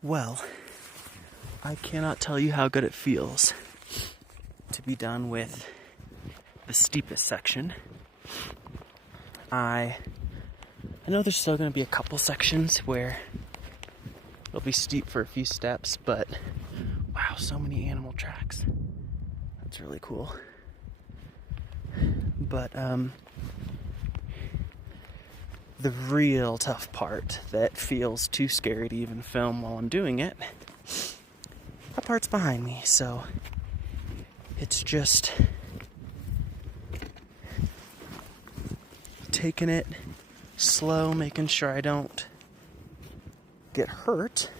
Well, I cannot tell you how good it feels to be done with the steepest section. I know there's still going to be a couple sections where it'll be steep for a few steps, but wow, so many animal tracks. That's really cool. But the real tough part that feels too scary to even film while I'm doing it, that part's behind me, so it's just taking it slow, making sure I don't get hurt.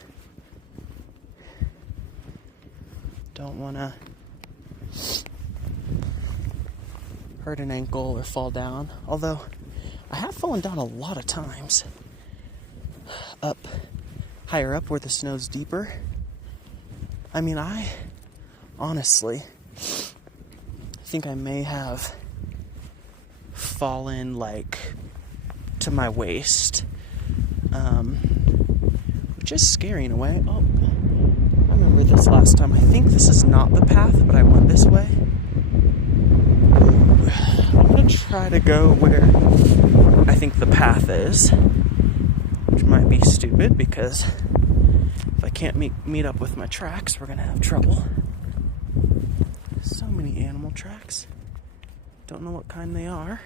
Don't want to hurt an ankle or fall down, although I have fallen down a lot of times higher up where the snow's deeper. I mean, I honestly think I may have fallen like to my waist, which is scary in a way. Oh, I remember this last time. I think this is not the path, but I went this way. I'm gonna try to go where I think the path is, which might be stupid because if I can't meet up with my tracks, we're gonna have trouble. So many animal tracks. Don't know what kind they are.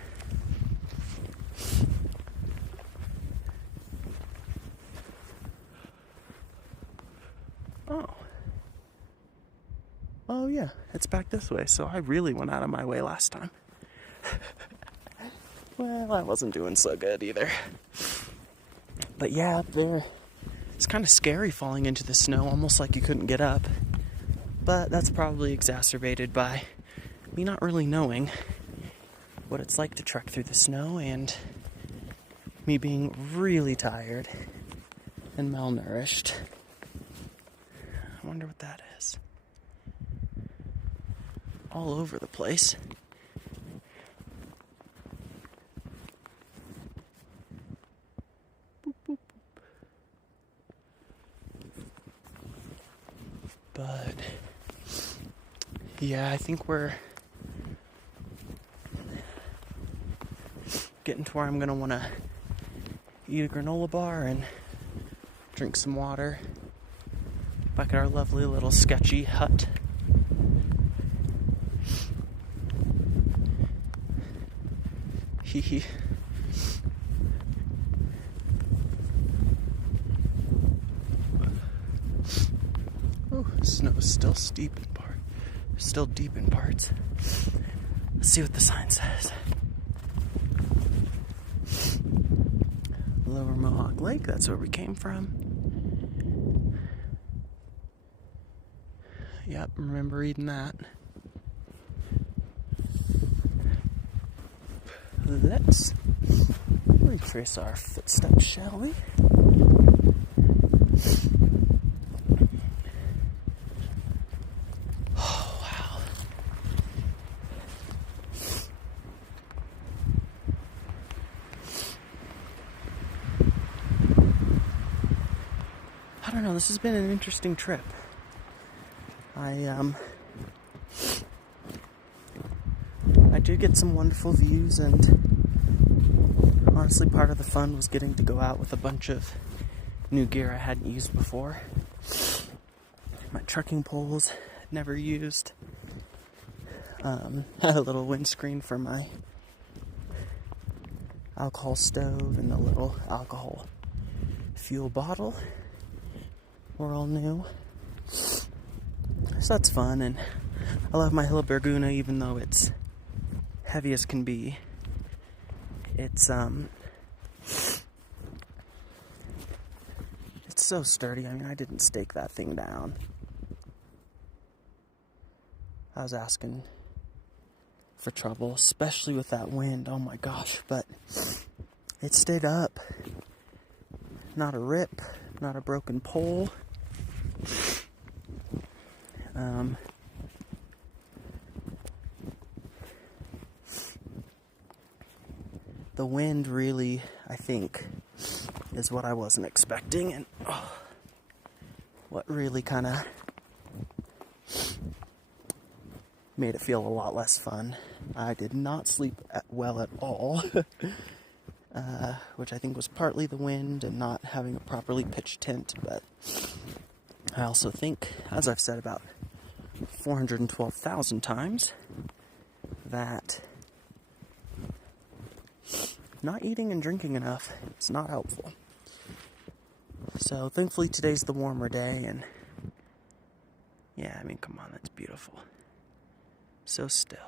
Oh yeah, it's back this way, so I really went out of my way last time. Well, I wasn't doing so good either. But yeah, up there, it's kind of scary falling into the snow, almost like you couldn't get up. But that's probably exacerbated by me not really knowing what it's like to trek through the snow and me being really tired and malnourished. I wonder what that is. All over the place. Boop, boop. But yeah, I think we're getting to where I'm gonna want to eat a granola bar and drink some water back at our lovely little sketchy hut. Hee. Oh, snow is still steep in part, still deep in parts. Let's see what the sign says. Lower Mohawk Lake, that's where we came from. Yep, remember reading that. Let's retrace our footsteps, shall we? Oh, wow. I don't know, this has been an interesting trip. I did get some wonderful views, and honestly part of the fun was getting to go out with a bunch of new gear I hadn't used before. My trekking poles I'd never used. Had a little windscreen for my alcohol stove, and a little alcohol fuel bottle were all new. So that's fun, and I love my Hilleberguna even though it's heavy as can be. It's so sturdy. I mean, I didn't stake that thing down. I was asking for trouble, especially with that wind. Oh my gosh, but it stayed up. Not a rip, not a broken pole. The wind really, I think, is what I wasn't expecting, and what really kind of made it feel a lot less fun. I did not sleep well at all, which I think was partly the wind and not having a properly pitched tent, but I also think, as I've said about 412,000 times, that not eating and drinking enough is not helpful. So thankfully today's the warmer day, and yeah, I mean, come on, that's beautiful. So still.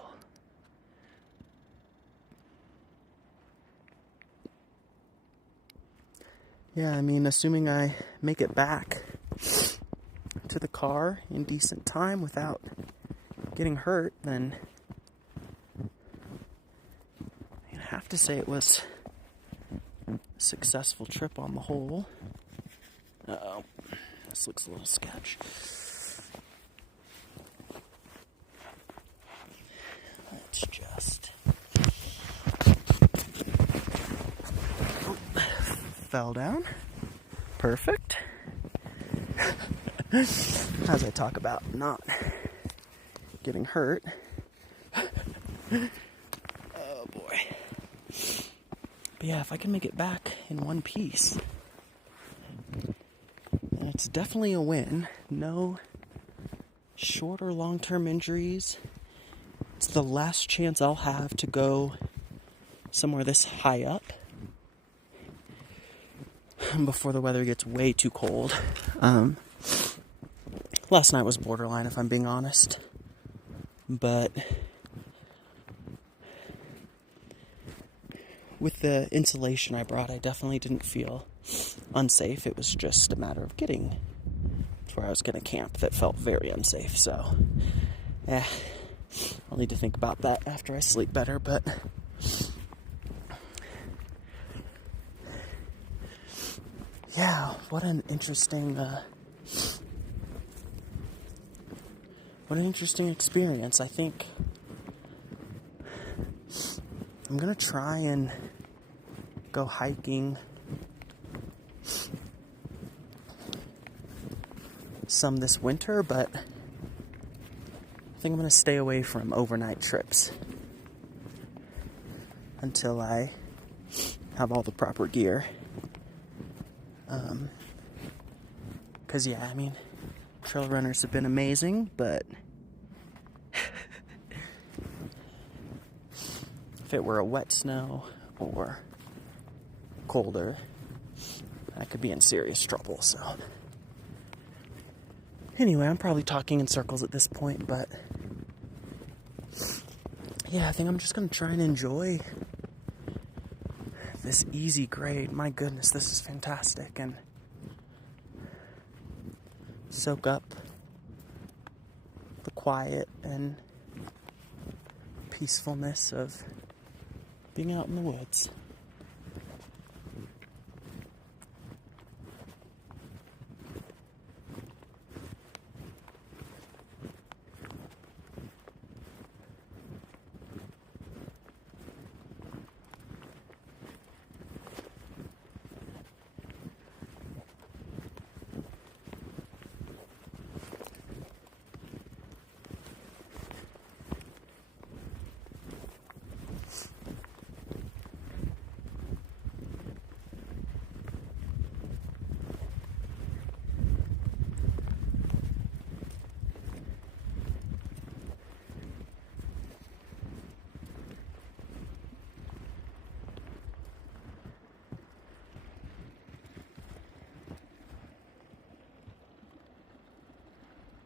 Yeah, I mean, assuming I make it back to the car in decent time without getting hurt, then I have to say it was a successful trip on the whole. Uh-oh, this looks a little sketch. Let's just... fell down. Perfect. As I talk about not getting hurt. Oh boy. But yeah, if I can make it back in one piece, then it's definitely a win. No short or long-term injuries. It's the last chance I'll have to go somewhere this high up before the weather gets way too cold. Last night was borderline, if I'm being honest. But with the insulation I brought, I definitely didn't feel unsafe. It was just a matter of getting to where I was going to camp that felt very unsafe. So, I'll need to think about that after I sleep better, but... yeah, what an interesting experience. I think I'm gonna try and go hiking some this winter, but I think I'm gonna stay away from overnight trips until I have all the proper gear. Because, yeah, I mean, trail runners have been amazing, but if it were a wet snow or colder, I could be in serious trouble, so. Anyway, I'm probably talking in circles at this point, but yeah, I think I'm just going to try and enjoy this easy grade. My goodness, this is fantastic, and soak up the quiet and peacefulness of being out in the woods.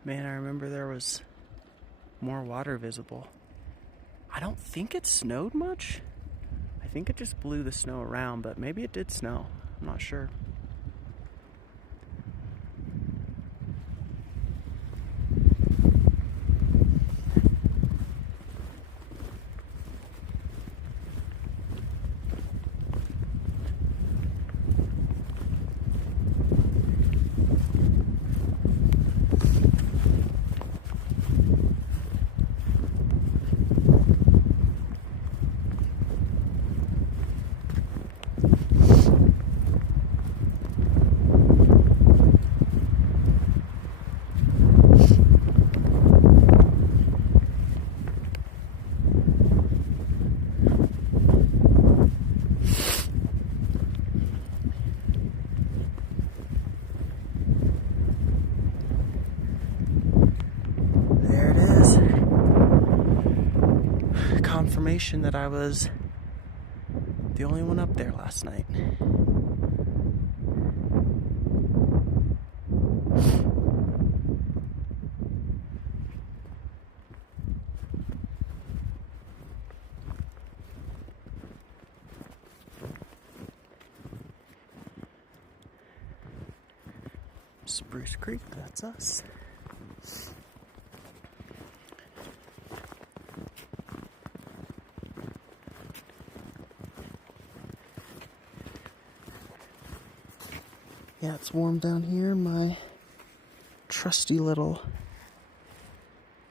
Man, I remember there was more water visible. I don't think it snowed much. I think it just blew the snow around, but maybe it did snow. I'm not sure. confirmation that I was the only one up there last night. Spruce Creek, that's us. Yeah, it's warm down here. My trusty little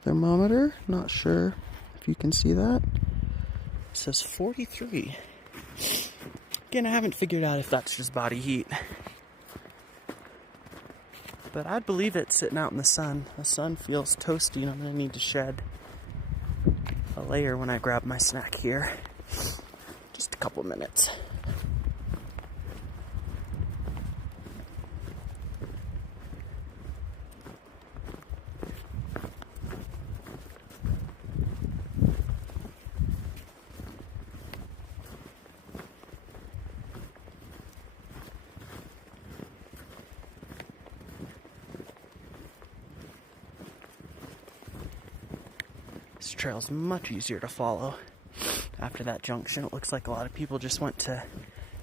thermometer, not sure if you can see that, it says 43. Again, I haven't figured out if that's just body heat, but I'd believe it sitting out in the sun. The sun feels toasty and I'm going to need to shed a layer when I grab my snack here. Just a couple minutes. This trail's much easier to follow. After that junction, it looks like a lot of people just went to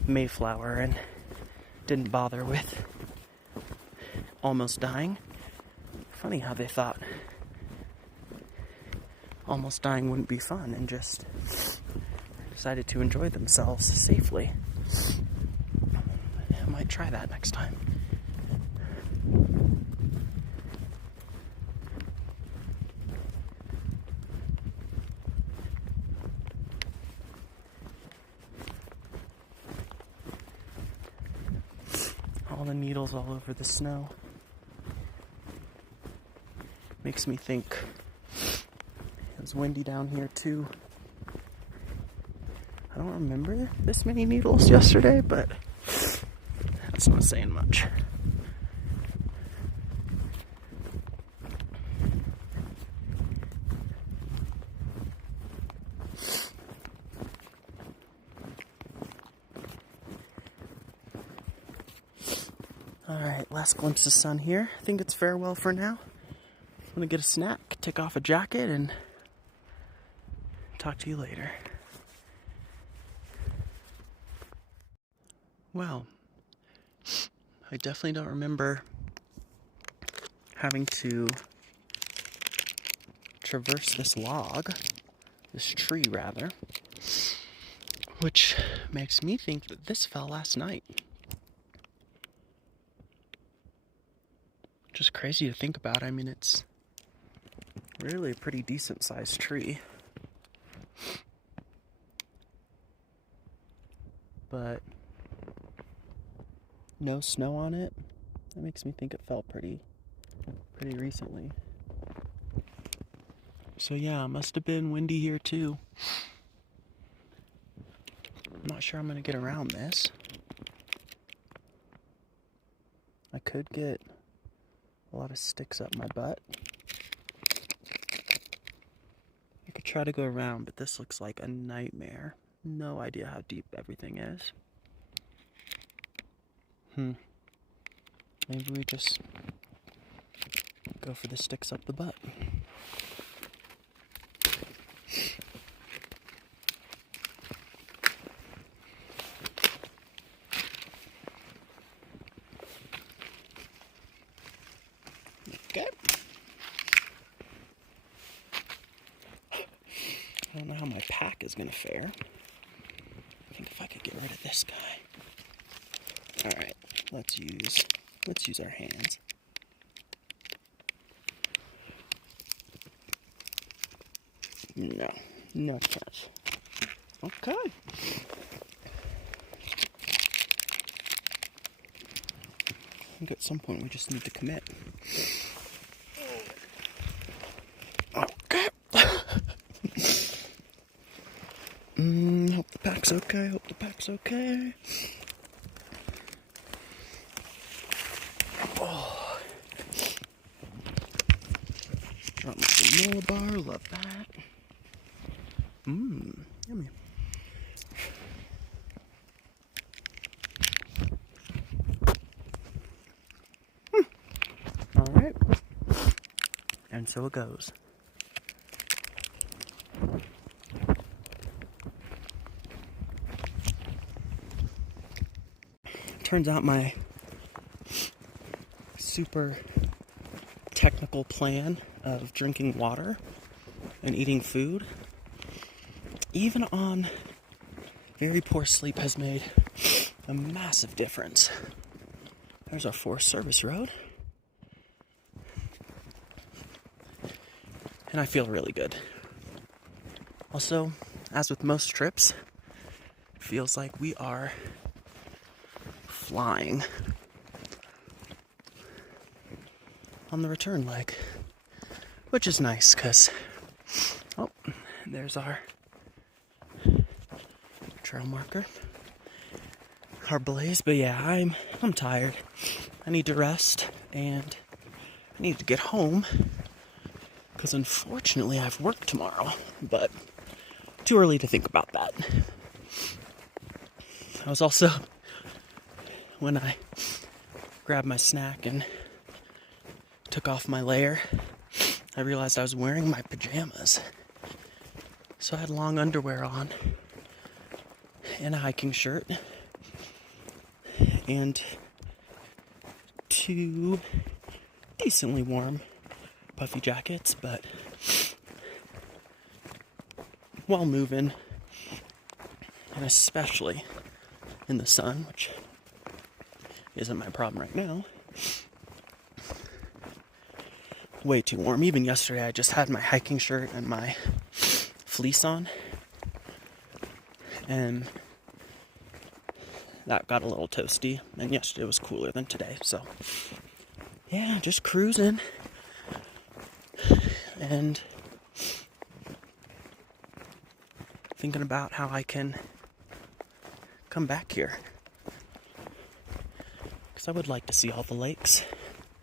Mayflower and didn't bother with almost dying. Funny how they thought almost dying wouldn't be fun and just decided to enjoy themselves safely. I might try that next time. All the needles all over the snow. Makes me think it was windy down here too. I don't remember this many needles yesterday, but that's not saying much. Alright, last glimpse of sun here. I think it's farewell for now. I'm gonna get a snack, take off a jacket, and talk to you later. Well, I definitely don't remember having to traverse this tree rather, which makes me think that this fell last night. Just crazy to think about. I mean, it's really a pretty decent sized tree. But no snow on it. That makes me think it fell pretty recently. So yeah, it must have been windy here too. I'm not sure I'm gonna get around this. I could get a lot of sticks up my butt. I could try to go around, but this looks like a nightmare. No idea how deep everything is. Maybe we just go for the sticks up the butt. Okay. I don't know how my pack is gonna fare. I think if I could get rid of this guy. Alright, let's use our hands. No chance. Okay. I think at some point we just need to commit. Okay. Hope the pack's okay. Oh. Drop my granola bar, love that. Yummy. All right. And so it goes. Turns out my super technical plan of drinking water and eating food, even on very poor sleep, has made a massive difference. There's our Forest Service road. And I feel really good. Also, as with most trips, it feels like we are flying on the return leg, which is nice because, oh, there's our trail marker, our blaze. But yeah, I'm tired. I need to rest and I need to get home because unfortunately I have work tomorrow, but too early to think about that. I was also, when I grabbed my snack and took off my layer, I realized I was wearing my pajamas. So I had long underwear on and a hiking shirt and 2 decently warm puffy jackets, but while moving, and especially in the sun, which isn't my problem right now, way too warm. Even yesterday I just had my hiking shirt and my fleece on, and that got a little toasty, and yesterday was cooler than today. So yeah, just cruising and thinking about how I can come back here, because I would like to see all the lakes.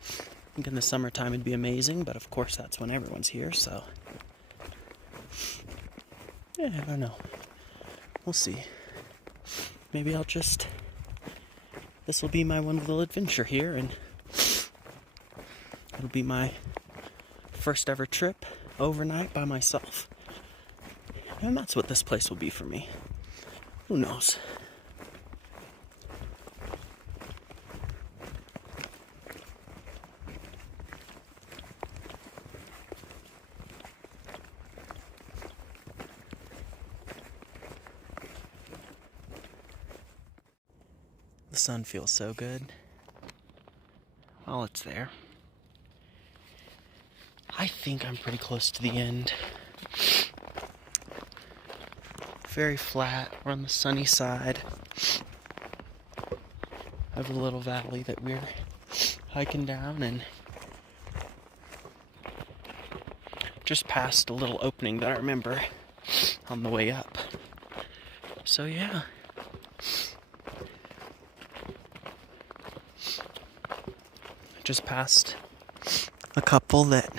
I think in the summertime it'd be amazing, but of course that's when everyone's here, so yeah, I don't know. We'll see. Maybe this will be my one little adventure here, and it'll be my first ever trip overnight by myself. And that's what this place will be for me. Who knows? The sun feels so good while it's there. I think I'm pretty close to the end. Very flat. We're on the sunny side of a little valley that we're hiking down, and just past a little opening that I remember on the way up. So yeah. Just passed a couple that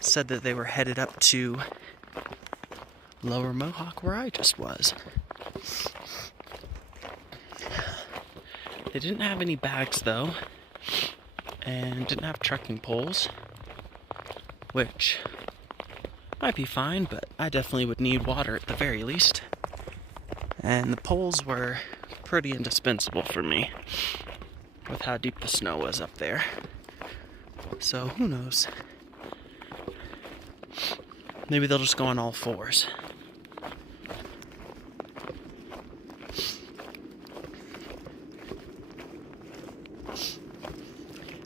said that they were headed up to Lower Mohawk, where I just was. They didn't have any bags though, and didn't have trekking poles, which might be fine, but I definitely would need water at the very least. And the poles were pretty indispensable for me with how deep the snow was up there. So who knows? Maybe they'll just go on all fours.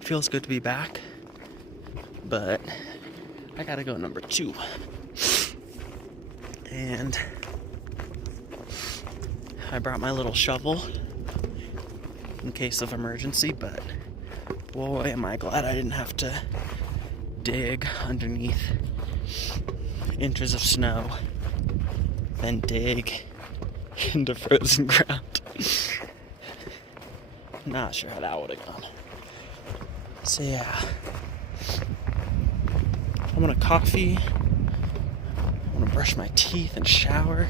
Feels good to be back, but I gotta go number 2. And I brought my little shovel in case of emergency, but boy, am I glad I didn't have to dig underneath inches of snow, then dig into frozen ground. Not sure how that would have gone. So yeah, I want a coffee, I want to brush my teeth and shower,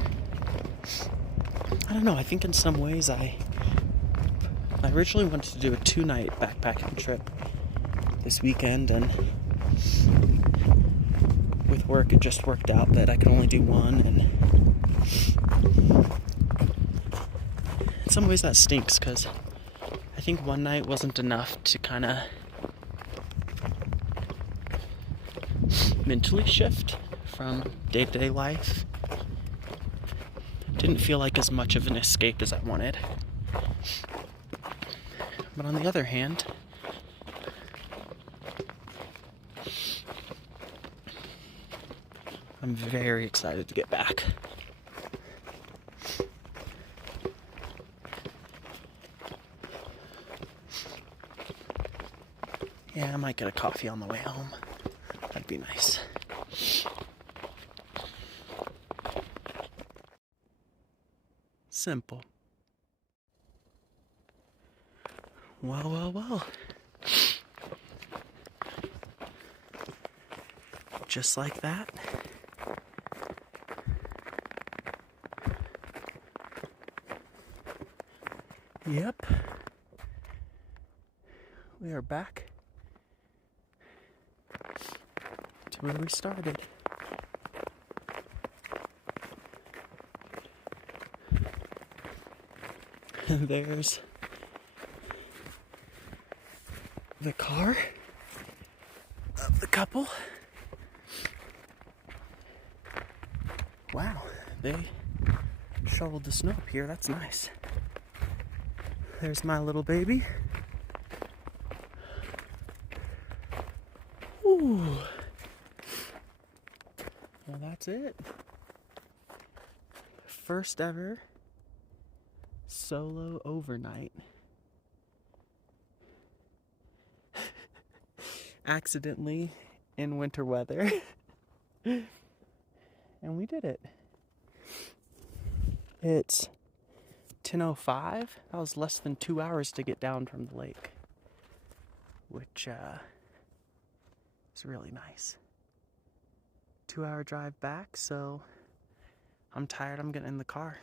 I don't know, I think in some ways I originally wanted to do a 2-night backpacking trip this weekend, and with work it just worked out that I could only do one, and in some ways that stinks because I think one night wasn't enough to kind of mentally shift from day-to-day life. Didn't feel like as much of an escape as I wanted. But on the other hand, I'm very excited to get back. Yeah, I might get a coffee on the way home. That'd be nice. Simple. Well. Just like that. Yep. We are back to where we started. And there's the car of the couple. Wow, they shoveled the snow up here. That's nice. There's my little baby. Ooh. Well, that's it. First ever solo overnight. Accidentally in winter weather. And we did it. It's 10:05. That was less than 2 hours to get down from the lake, which is really nice. 2-hour drive back, so I'm tired. I'm getting in the car.